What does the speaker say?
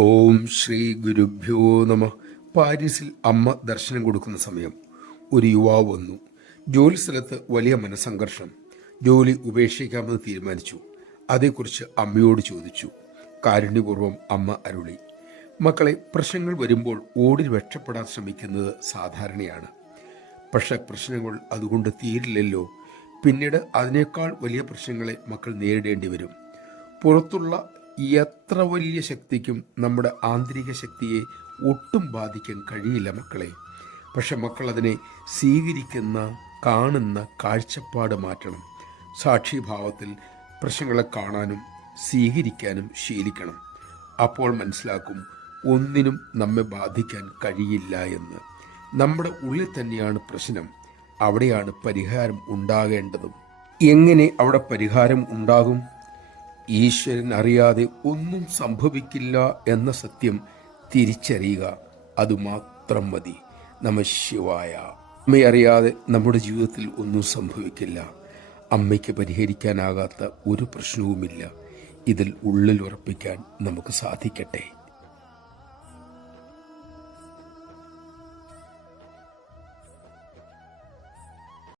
ഓം ശ്രീ ഗുരുഭ്യോ നമ. പാരീസിൽ അമ്മ ദർശനം കൊടുക്കുന്ന സമയം ഒരു യുവാവ് വന്നു. ജോലി സ്ഥലത്ത് വലിയ മനസ്സംഘർഷം. ജോലി ഉപേക്ഷിക്കാമെന്ന് തീരുമാനിച്ചു. അതേക്കുറിച്ച് അമ്മയോട് ചോദിച്ചു. കാരുണ്യപൂർവ്വം അമ്മ അരുളി, മക്കളെ, പ്രശ്നങ്ങൾ വരുമ്പോൾ ഓടി രക്ഷപ്പെടാൻ ശ്രമിക്കുന്നത് സാധാരണയാണ്. പക്ഷെ പ്രശ്നങ്ങൾ അതുകൊണ്ട് തീരില്ലല്ലോ. പിന്നീട് അതിനേക്കാൾ വലിയ പ്രശ്നങ്ങളെ മക്കൾ നേരിടേണ്ടി വരും. പുറത്തുള്ള എത്ര വലിയ ശക്തിക്കും നമ്മുടെ ആന്തരിക ശക്തിയെ ഒട്ടും ബാധിക്കാൻ കഴിയില്ല മക്കളെ. പക്ഷെ മക്കൾ അതിനെ സ്വീകരിക്കുന്ന, കാണുന്ന കാഴ്ചപ്പാട് മാറ്റണം. സാക്ഷിഭാവത്തിൽ പ്രശ്നങ്ങളെ കാണാനും സ്വീകരിക്കാനും ശീലിക്കണം. അപ്പോൾ മനസ്സിലാക്കും, ഒന്നിനും നമ്മെ ബാധിക്കാൻ കഴിയില്ല എന്ന്. നമ്മുടെ ഉള്ളിൽ തന്നെയാണ് പ്രശ്നം. അവിടെയാണ് പരിഹാരം ഉണ്ടാകേണ്ടതും. എങ്ങനെ അവിടെ പരിഹാരം ഉണ്ടാകും? ഈശ്വരൻ അറിയാതെ ഒന്നും സംഭവിക്കില്ല എന്ന സത്യം തിരിച്ചറിയുക. അതുമാത്രം മതി. നമഃ ശിവായ. അമ്മയെ അറിയാതെ നമ്മുടെ ജീവിതത്തിൽ ഒന്നും സംഭവിക്കില്ല. അമ്മയ്ക്ക് പരിഹരിക്കാനാകാത്ത ഒരു പ്രശ്നവുമില്ല. ഇതിൽ ഉള്ളിൽ ഉറപ്പിക്കാൻ നമുക്ക് സാധിക്കട്ടെ.